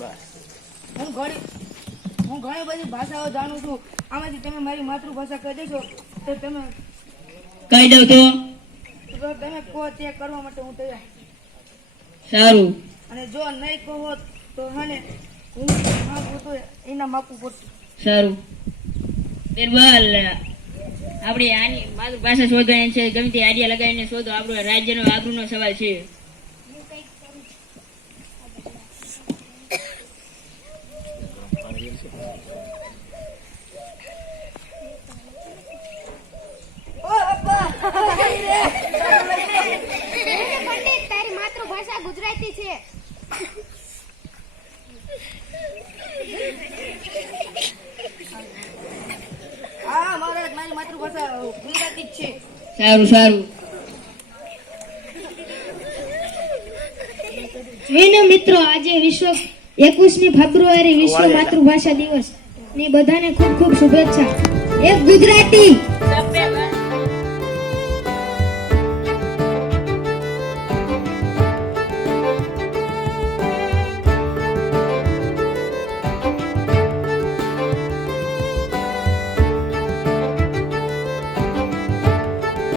બસ. હું ઘણી હું ઘણી બધી ભાષાઓ જાણું છું. આમાંથી તમે મારી માતૃભાષા કહી દેશો તો તમે કહી દઉં તો? તમે કહો તે કરવા માટે હું તૈયાર. સારું. અને જો નહીં કહો તો હને હું માગું તો એના માપું પડશે. સારું. બિરબલ આપણી આની માતૃભાષા શોધવાની છે. ગમે તે આડિયા લગાવીને શોધો. આપણો રાજ્યનો આબરૂનો સવાલ છે. છે હા મહારાજ મારી માતૃભાષા ગુજરાતી જ છે સારું. સારું મિત્રો આજે વિશ્વ એકવીસમી ફેબ્રુઆરી વિશ્વ માતૃભાષા દિવસ. ની બધાને ખૂબ ખૂબ શુભેચ્છા. એક ગુજરાતી